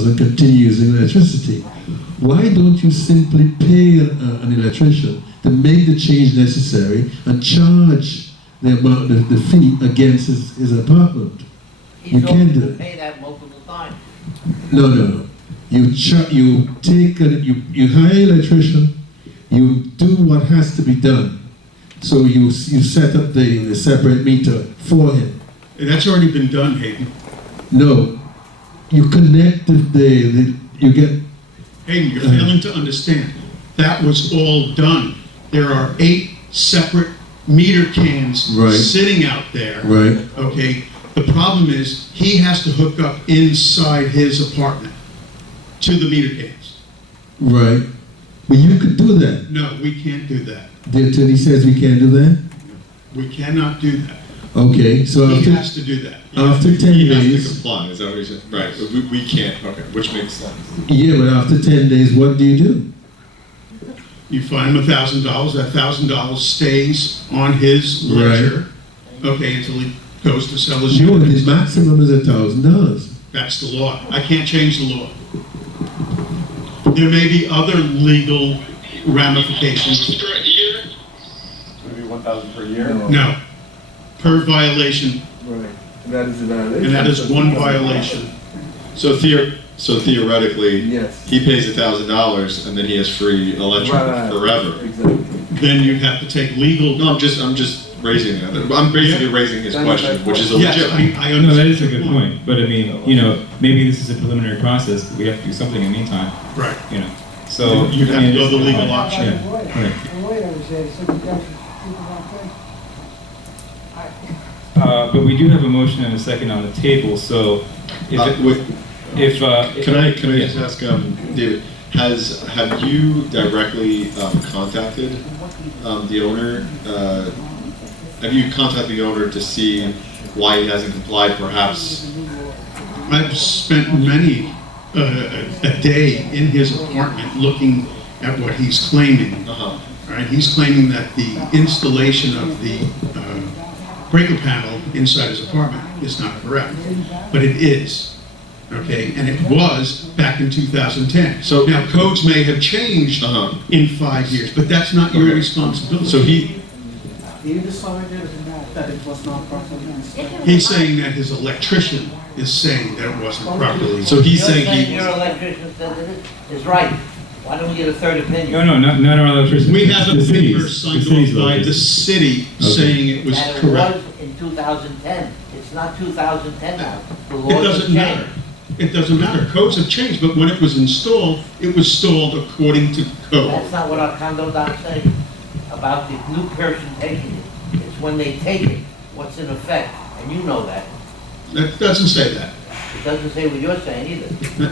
and continue using electricity. Why don't you simply pay an electrician to make the change necessary and charge the amount of the fee against his apartment? You can't do it. Pay that multiple times. No. You hire an electrician. You do what has to be done. So you set up the separate meter for him. That's already been done, Hayden. No, you connect you get. Hayden, you're failing to understand. That was all done. There are 8 separate meter cans sitting out there. Right. Okay. The problem is he has to hook up inside his apartment to the meter cans. Right. But you could do that. No, we can't do that. The attorney says we can't do that? We cannot do that. Okay, so He after, has to do that. after 10 He has to days, comply, is that what you're saying? Right, but we can't, okay, which makes sense. yeah, but after 10 days, what do you do? You fine him $1,000. That $1,000 stays on his ledger. Okay, until he goes to sell his No, units. his maximum is $1,000. That's the law. I can't change the law. There may be other legal ramifications. Maybe 1,000 per year? No. Per violation, Right. That is a violation. and that is one violation. So theoretically, Yes. he pays $1,000 and then he has free electric Right. forever. Exactly. Then you'd have to take legal. No, I'm just raising it. I'm basically raising his question, which is a Yes, legit. I understand. No, that is a good point. But I mean, maybe this is a preliminary process, but we have to do something in the meantime, Right. So You'd have to go the legal Yeah, option. right. But we do have a motion and a second on the table, so Can I just ask, David, have you directly contacted the owner? Have you contacted the owner to see why he hasn't complied, perhaps? I've spent many a day in his apartment looking at what he's claiming. Uh-huh. Right? He's claiming that the installation of the breaker panel inside his apartment is not correct, but it is. Okay, and it was back in 2010. So now codes may have changed in 5 years, but that's not your responsibility. So he decided that it was not properly installed. He's saying that his electrician is saying that it wasn't properly. So he's You're saying your electrician says it is right. Why don't we get a third opinion? No, not our electricity. We have a The paper city's- signed the city's off by the electricity. city saying it was That it correct. was in 2010. It's not 2010 now. The It laws have doesn't matter. changed. It doesn't matter. Codes have changed, but when it was installed according to code. That's not what our condo docs say about the new person taking it. It's when they take it, what's in effect, and you know that. That doesn't say that. It doesn't say what you're saying either.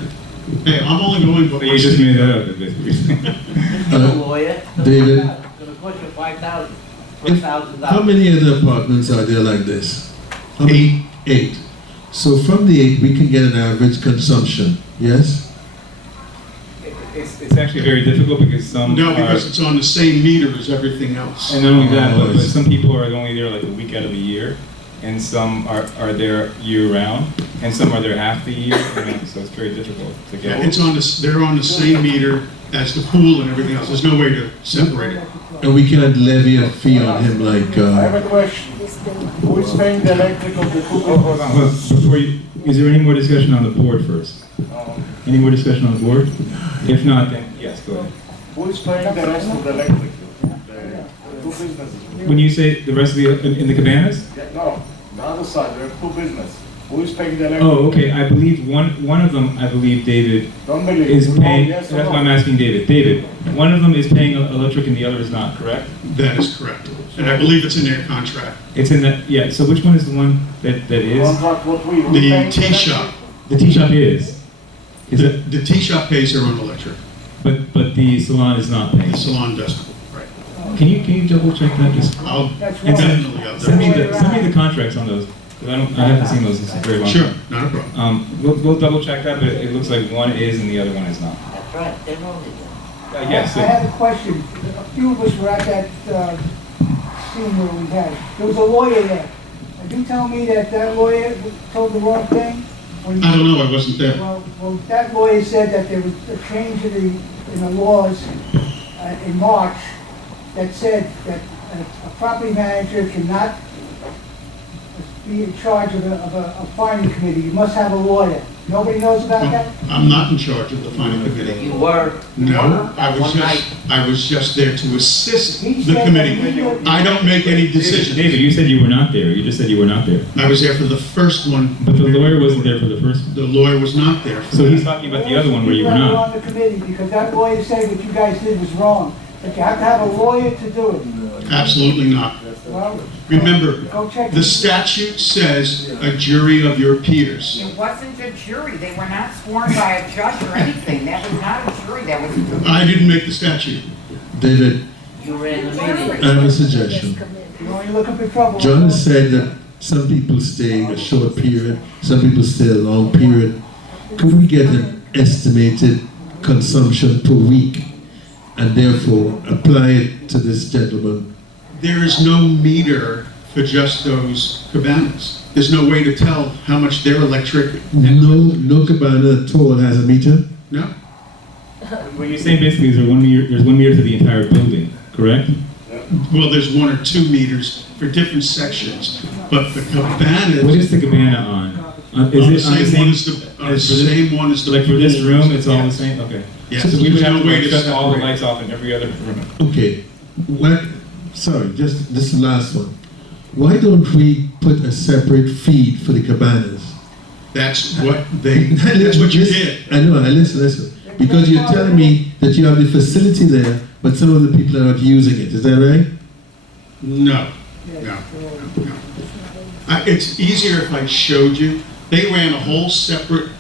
Hey, I'm only going by But my you just city. made that up, basically. You're a lawyer. David. It's gonna cost you $5,000 for $1,000. How many other apartments are there like this? How 8. many? 8. So from the 8, we can get an average consumption, yes? It's actually very difficult because some No, are, because it's on the same meter as everything else. and not only that, Oh, but some people are only there like a week out of the year, and some are there year round, and some are there half the year, so it's very difficult to Yeah, get. they're on the same meter as the pool and everything else. There's no way to separate it. And we can't levy a fee on him like, I have a question. Who is paying the electric of the two? Hold on, before you, is there any more discussion on the board first? Any more discussion on the board? If not, then yes, go ahead. Who is paying the rest of the electric? The two businesses. When you say the rest of in the cabanas? Yeah, no, the other side, there are two businesses. Who is paying the electric? Oh, okay, I believe one of them, I believe David Don't believe. is No, paying, yes that's or why I'm no? asking David. David, one of them is paying electric and the other is not, correct? That is correct. And I believe it's in their contract. It's in that, yeah, so which one is the one that is? Contract what we The paying tea electric? shop. The tea shop is. Is it, The tea shop pays their own electric. but the salon is not paying. The salon doesn't. Right. Can you double check that just? I'll That's And definitely out Send me there. the contracts on those, because I haven't seen those in a very long Sure, time. not a problem. We'll double check that, but it looks like one is and the other one is not. That's right, they're only there. Yes. I have a question. A few of us were at that scene where we had, there was a lawyer there. And you tell me that that lawyer told the wrong thing? when. I don't know, I wasn't there. Well, that lawyer said that there was a change in the laws in March that said that a property manager cannot be in charge of a finding committee. You must have a lawyer. Nobody knows about that? I'm not in charge of the finding committee. You were. No, I was just there to assist the committee. I don't make any decisions. David, you said you were not there. You just said you were not there. I was there for the first one. But the lawyer wasn't there for the first one. The lawyer was not there. So he's talking about the other one where you were People not. on the committee, because that lawyer said what you guys did was wrong. That you have to have a lawyer to do it. Absolutely not. Well, Remember, go check the it. statute says a jury of your peers. It wasn't a jury, they were not sworn by a judge or anything, that was not a jury, that was. I didn't make the statute. David, You ran the meeting. I have a suggestion. You're only looking for trouble. John has said that some people stay a short period, some people stay a long period. Could we get an estimated consumption per week and therefore apply it to this gentleman? There is no meter for just those cabanas. There's no way to tell how much their electric. No cabana at all has a meter? No. What you're saying basically is there's one meter to the entire building, correct? Well, there's 1 or 2 meters for different sections, but the cabanas. What is the cabana on? Is it on the same one as the. Like for this room, it's all the Yes. same? Okay. Yes. So we would There's have no to way to shut all the separate. lights off in every other room. Okay, sorry, just this last one. Why don't we put a separate feed for the cabanas? That's what that's what you did. I know, listen. Because you're telling me that you have the facility there, but some of the people are not using it, is that right? No. It's easier if I showed you. They ran a whole separate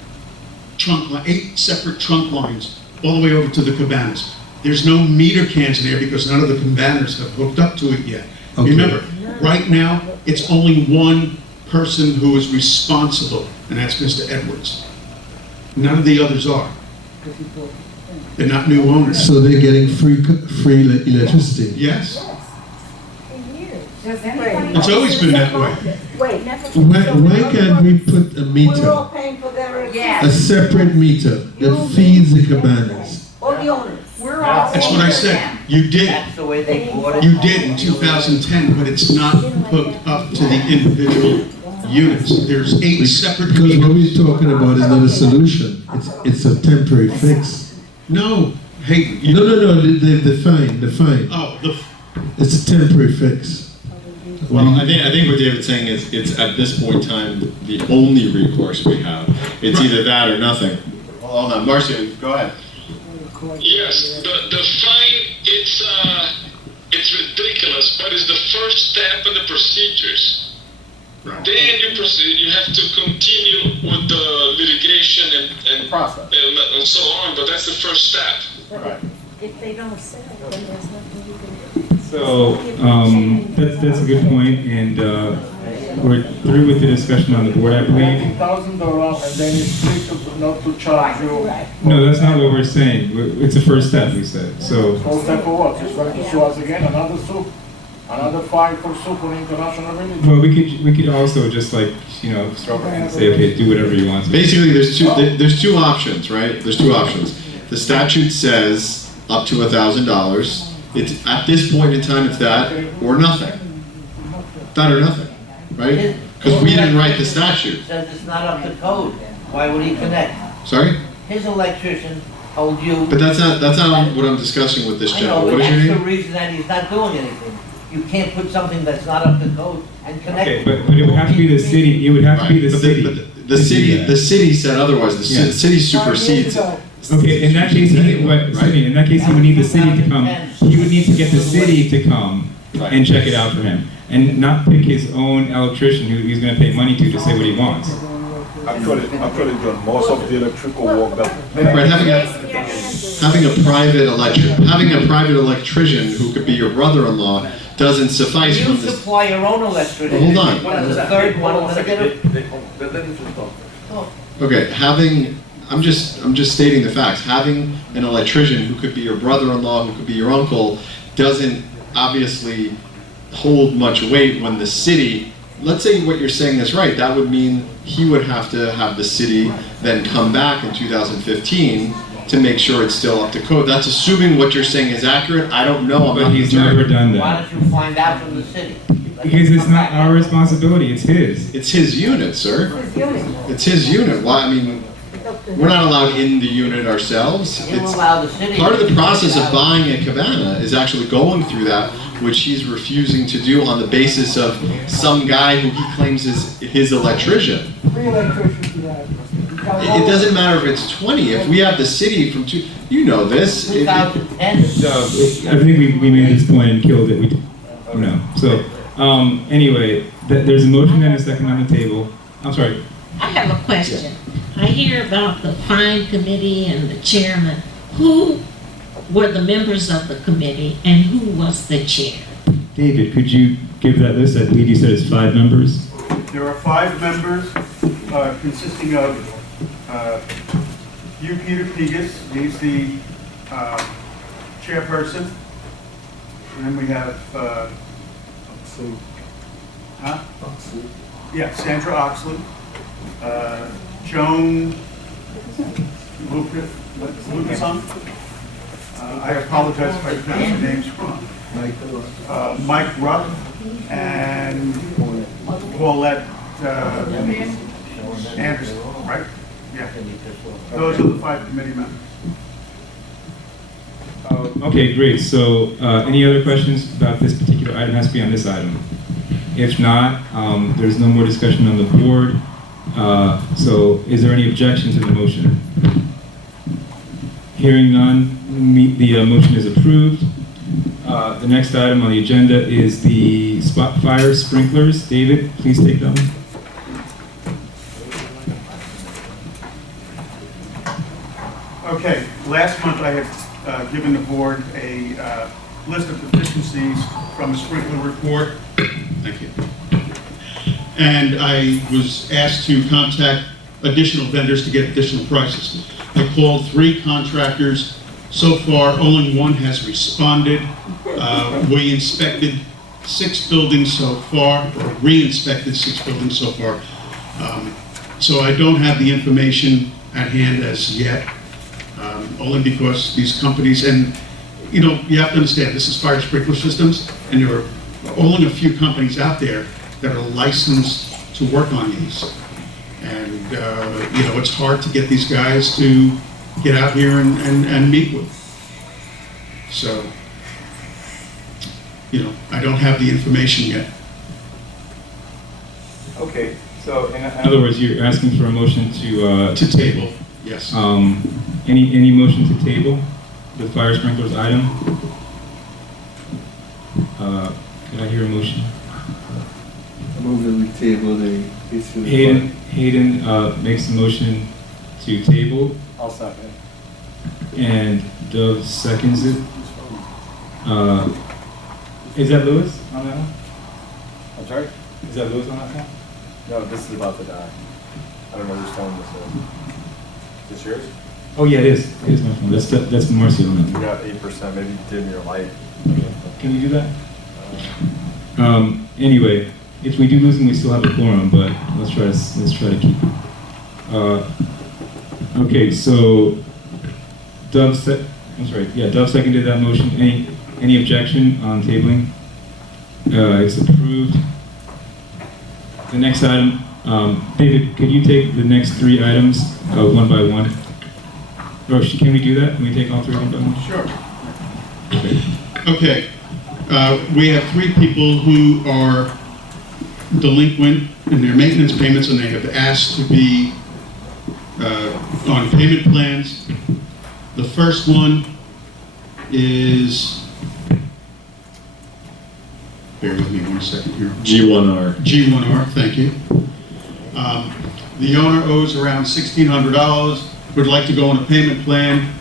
trunk line, 8 separate trunk lines, all the way over to the cabanas. There's no meter cans in there because none of the cabanas have hooked up to it yet. Okay. Remember, right now, it's only one person who is responsible, and that's Mr. Edwards. None of the others are. They're not new owners. So they're getting free electricity? Yes, Does anybody? it's always been that way. Wait. Why can't we put a We're all meter, paying for their. Yeah. a separate meter that feeds the cabanas? All the owners. We're all. That's what I said. You did. That's the way they bought it. You did in 2010, but it's not hooked up to the individual units. There's 8 separate Because what meters. we're talking about is not a solution, it's a temporary fix. No, hey, you. No, the fine. Oh, It's a temporary fix. Well, I think what David's saying is it's at this point in time the only recourse we have. It's either that or nothing. Hold on, Marcio, go ahead. Yes, the fine, it's ridiculous, but it's the first step in the procedures. Right. Then you have to continue with the litigation and Process. and so on, but that's the first step. Right. If they don't sell, then there's nothing you can do. So that's a good point, and we're through with the discussion on the board, I believe. $1,000 and then it's free to not to charge you. No, that's not what we're saying. It's a first step, we said. So First step for what? It's going to sue us again, another suit, another fine for suit for international religion. well, we could also just like stroke it and say, okay, do whatever you want to. Basically, there's two options, right? There's 2 options. The statute says up to $1,000. It's at this point in time, it's that or nothing. That or nothing, right? Because we didn't write the statute. Says it's not up to code. Why would he connect? Sorry, His electrician told you. but that's not what I'm discussing with this I know, gentleman. but What is your that's the name? reason that he's not doing anything. You can't put something that's not up to code and connect Okay, it. but it would have to be the city. It would have to be the But city. but the city said otherwise. The Yeah. city supersedes it. Okay, in that case, in that case, he would need the city to come. He would need to get the city to come and check it out for him, and not pick his own electrician who he's going to pay money to say what he wants. Actually, John, most of the electrical work that. Right, having a private electrician who could be your brother-in-law doesn't suffice You from this. supply your own electricity. Hold on. And the third one, I'm gonna get it. Okay, I'm just stating the facts. Having an electrician who could be your brother-in-law, who could be your uncle, doesn't obviously hold much weight when the city let's say what you're saying is right, that would mean he would have to have the city then come back in 2015 to make sure it's still up to code. That's assuming what you're saying is accurate. I don't know. I'm But not he's the attorney. never done Why that. don't you find out from the city? Because it's not our responsibility, it's his. It's his unit, sir. It's his unit. Why? I mean, we're not allowed in the unit ourselves. You It's allow the city. part of the process of buying a cabana is actually going through that, which he's refusing to do on the basis of some guy who he claims is his electrician. 3 electricians do that. It doesn't matter if it's 20. If we have the city from you know this. 2010. I think we made this point and killed it. So, anyway, there's a motion and a second on the table. I'm sorry. I have a question. I hear about the fine committee and the chairman. Who were the members of the committee and who was the chair? David, could you give that list? I believe you said it's 5 members. There are 5 members consisting of you, Peter Pigus, he's the chairperson. And then we have Sandra Oxley, Joan Lucas. I apologize if I pronounce your names wrong. Mike Rupp and Paulette Anderson, right? Yeah. Those are the 5 committee members. Okay, great. So, any other questions about this particular item? It has to be on this item. If not, there's no more discussion on the board. So, is there any objection to the motion? Hearing none, the motion is approved. The next item on the agenda is the spot fire sprinklers. David, please take that one. Okay, last month I had given the board a list of deficiencies from a sprinkler report. Thank you. And I was asked to contact additional vendors to get additional prices. I called 3 contractors. So far, only 1 has responded. We inspected 6 buildings so far, or re-inspected 6 buildings so far. So I don't have the information at hand as yet, only because these companies, and you know, you have to understand, this is fire sprinkler systems, and there are only a few companies out there that are licensed to work on these. And you know, it's hard to get these guys to get out here and meet with. So, you know, I don't have the information yet. Okay, so in other words, you're asking for a motion to table. Yes. Any motion to table the fire sprinklers item? Can I hear a motion? I move that we table the issue. Hayden makes a motion to table. I'll second. And Dove seconds it. Is that Lewis on that one? I'm sorry? Is that Lewis on that one? No, this is about to die. I don't know who's telling this is. Is this yours? Oh yeah, it is. It is my phone. That's Marcy on that You one. got 8%, maybe dim your light. Can you do that? Anyway, if we do lose them, we still have a quorum, but let's try to keep it. Okay, so Dove seconded that motion. Any objection on tabling? It's approved. The next item, David, could you take the next 3 items one by one? Or can we do that? Can we take all 3 one by one? Sure. Okay. We have 3 people who are delinquent in their maintenance payments, and they have asked to be on payment plans. The first one is, bear with me 1 second here. G1R. G1R, thank you. The owner owes around $1,600, would like to go on a payment plan.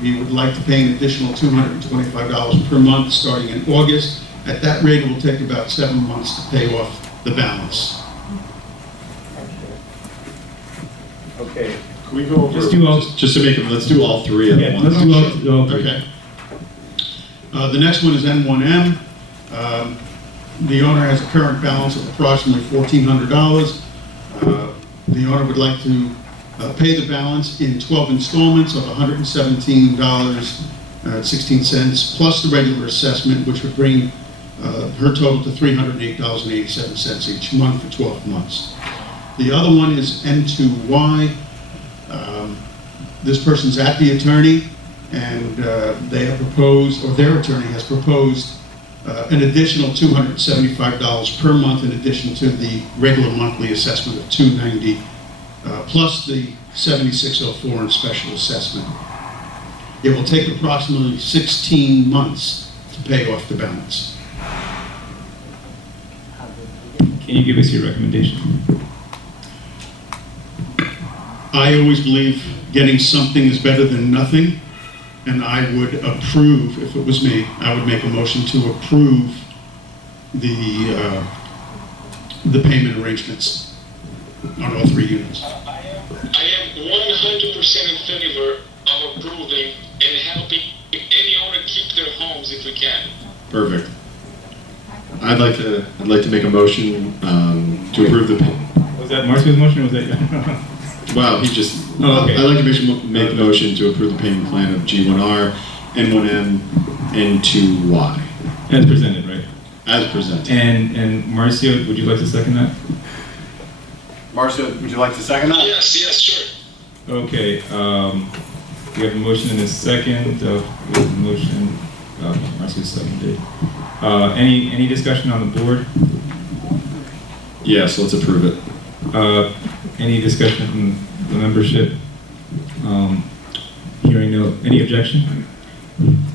He would like to pay an additional $225 per month starting in August. At that rate, it will take about 7 months to pay off the balance. Okay. Can we go over, Just do all- just to make it, let's do all 3 at once. Let's do all 3. Okay. The next one is N1M. The owner has a current balance of approximately $1,400. The owner would like to pay the balance in 12 installments of $117.16 plus the regular assessment, which would bring her total to $308.87 each month for 12 months. The other one is N2Y. This person's at the attorney, and they have proposed, or their attorney has proposed, an additional $275 per month in addition to the regular monthly assessment of $290, plus the $76.04 in special assessment. It will take approximately 16 months to pay off the balance. Can you give us your recommendation? I always believe getting something is better than nothing, and I would approve, if it was me, I would make a motion to approve the payment arrangements on all 3 units. I am 100% in favor of approving and helping any owner keep their homes if we can. Perfect. I'd like to make a motion to approve the. Was that Marcio's motion or was that your? Well, he just. Oh, okay. I'd like to make a motion to approve the payment plan of G1R, N1M, N2Y. As presented, right? As presented. And Marcio, would you like to second that? Marcia, would you like to second that? Yes, sure. Okay, we have a motion and a second. We have a motion. Marcio seconded. Any discussion on the board? Yes, let's approve it. Any discussion from the membership? Hearing no. Any objection?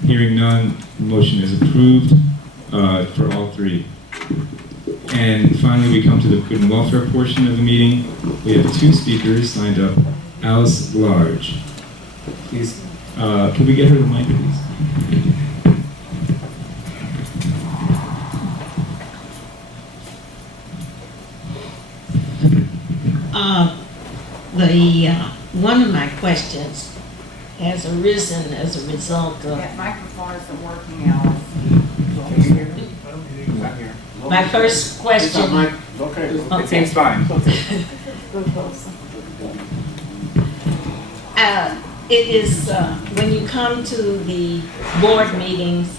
Hearing none. Motion is approved for all 3. And finally, we come to the good and welfare portion of the meeting. We have 2 speakers signed up. Alice Large. Please, can we get her the mic, please? One of my questions has arisen as a result of That microphone isn't working, Alice. my first question. Okay. It seems fine. It is when you come to the board meetings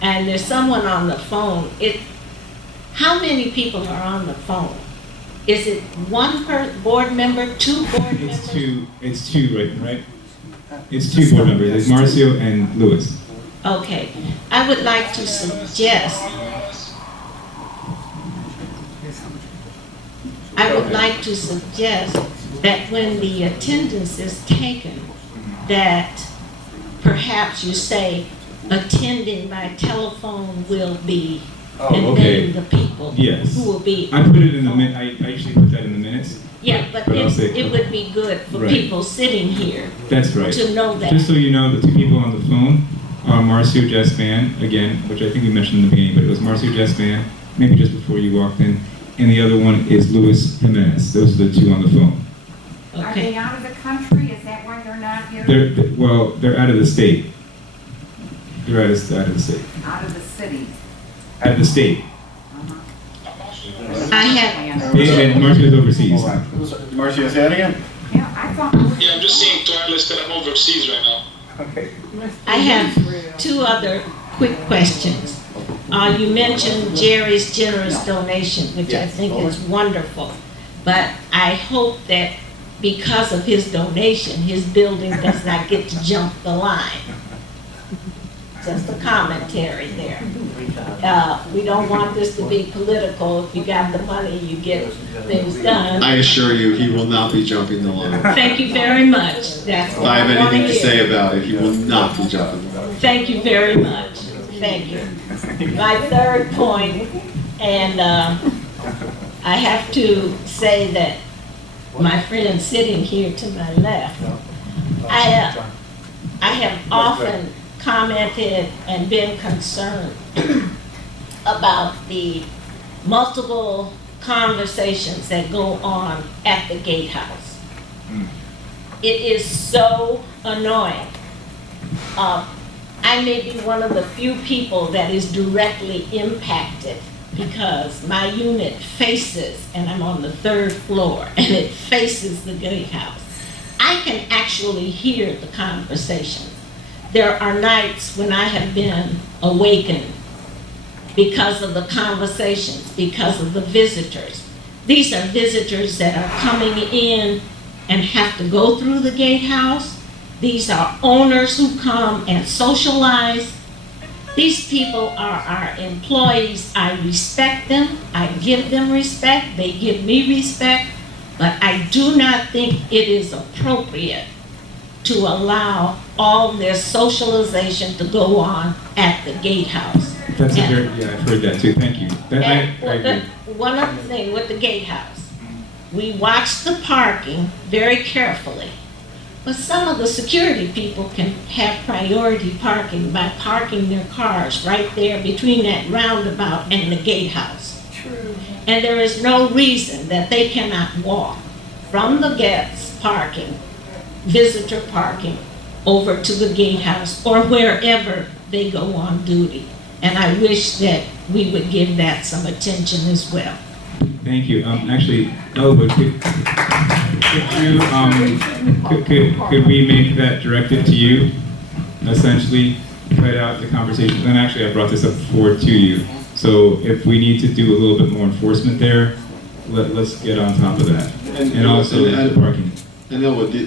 and there's someone on the phone, how many people are on the phone? Is it one board member, 2 board members? It's two, right? It's 2 board members. It's Marcio and Lewis. Okay. I would like to suggest that when the attendance is taken, that perhaps you say attending by telephone will be, and okay. then the people Yes. who will be. I put it in the I usually put that in the minutes. Yeah, but I'll say- it would be good for Right. people sitting here That's right. to know that. Just so you know, the 2 people on the phone are Marcio Jaspan, again, which I think we mentioned in the beginning, but it was Marcio Jaspan, maybe just before you walked in, and the other one is Luis Jimenez. Those are the 2 on the phone. Are Okay. they out of the country? Is that why they're not here? They're out of the state. They're out of the state. Out of the city. Out of the state. I have, And Marcio's overseas. Marcia, say that again? Yeah, I thought. Yeah, I'm just seeing Twilight that I'm overseas right now. Okay. I have 2 other quick questions. You mentioned Jerry's generous donation, which I think is wonderful. But I hope that because of his donation, his building does not get to jump the line. Just a commentary there. We don't want this to be political. If you got the money, you get things done. I assure you, he will not be jumping the line. Thank you very much. That's If what I have I want to anything to hear. say about it, he will not be jumping the line. Thank you very much. Thank you. My third point, and I have to say that my friend sitting here to my left, I have often commented and been concerned about the multiple conversations that go on at the gatehouse. It is so annoying. I may be one of the few people that is directly impacted because my unit faces, and I'm on the 3rd floor, and it faces the gatehouse. I can actually hear the conversations. There are nights when I have been awakened because of the conversations, because of the visitors. These are visitors that are coming in and have to go through the gatehouse. These are owners who come and socialize. These people are our employees. I respect them. I give them respect. They give me respect. But I do not think it is appropriate to allow all their socialization to go on at the gatehouse. That's a very, yeah, I've heard that too. Thank you. I agree. One other thing with the gatehouse. We watch the parking very carefully. But some of the security people can have priority parking by parking their cars right there between that roundabout and the gatehouse. True. And there is no reason that they cannot walk from the guest parking, visitor parking, over to the gatehouse or wherever they go on duty. And I wish that we would give that some attention as well. Thank you. Actually, Elwood, could we make that directed to you? Essentially, cut out the conversation. And actually, I brought this up before to you. So if we need to do a little bit more enforcement there, let's get on top of that. And also the parking. And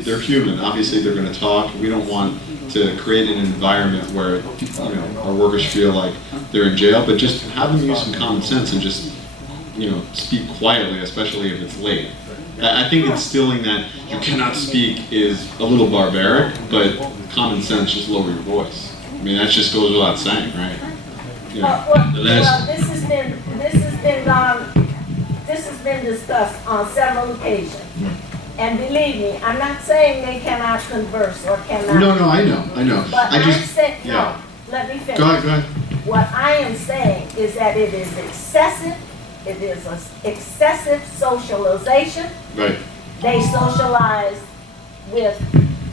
they're human. Obviously, they're going to talk. We don't want to create an environment where our workers feel like they're in jail. But just have them use some common sense and just speak quietly, especially if it's late. I think instilling that you cannot speak is a little barbaric, but common sense, just lower your voice. I mean, that just goes without saying, right? Well, this has been discussed on several occasions. And believe me, I'm not saying they cannot converse or cannot. No, I know. But Yeah. no, let me finish. Go ahead. What I am saying is that it is excessive. It is an excessive socialization. Right. They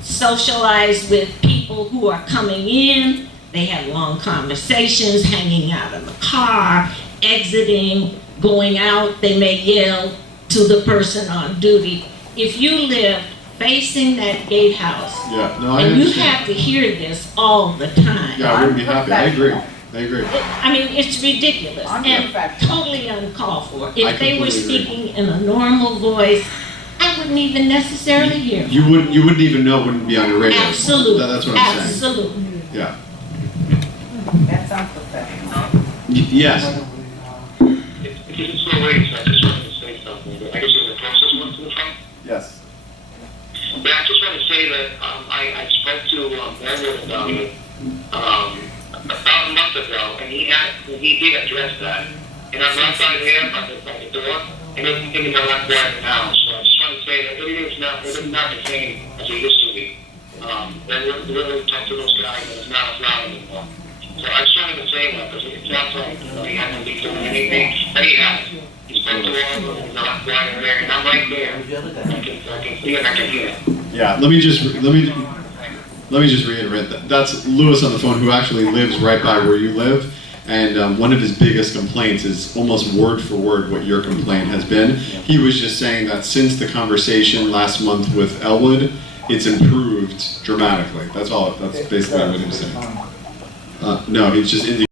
socialize with people who are coming in. They have long conversations, hanging out in the car, exiting, going out. They may yell to the person on duty. If you live facing that gatehouse, and you have to hear this all the time. Yeah, I wouldn't be happy. I agree. I mean, it's ridiculous and totally uncalled for. If they were speaking in a normal voice, I wouldn't even necessarily hear them. You wouldn't even know, wouldn't be on your radar. Absolutely. That's what I'm saying. Absolutely. Yeah. That sounds professional. Yes. If it's so late, so I just wanted to say something. I guess you're the closest one to the phone? Yes. But I just want to say that I spoke to Edward about it about a month ago, and he did address that. And I'm right by there, by the door, and everything is a lot quieter now. So I just want to say that it is not the same as it used to be. They really talk to those guys, and it's not as loud anymore. So I just wanted to say that because it sounds like he hasn't been doing anything, but he has. He's been to all of them, he's a lot quieter there, and I'm right there. I can see and I can hear. Yeah. Let me just reiterate that that's Lewis on the phone, who actually lives right by where you live. And one of his biggest complaints is almost word for word what your complaint has been. He was just saying that since the conversation last month with Elwood, it's improved dramatically. That's all. That's basically what he was saying. No, he's just indicating.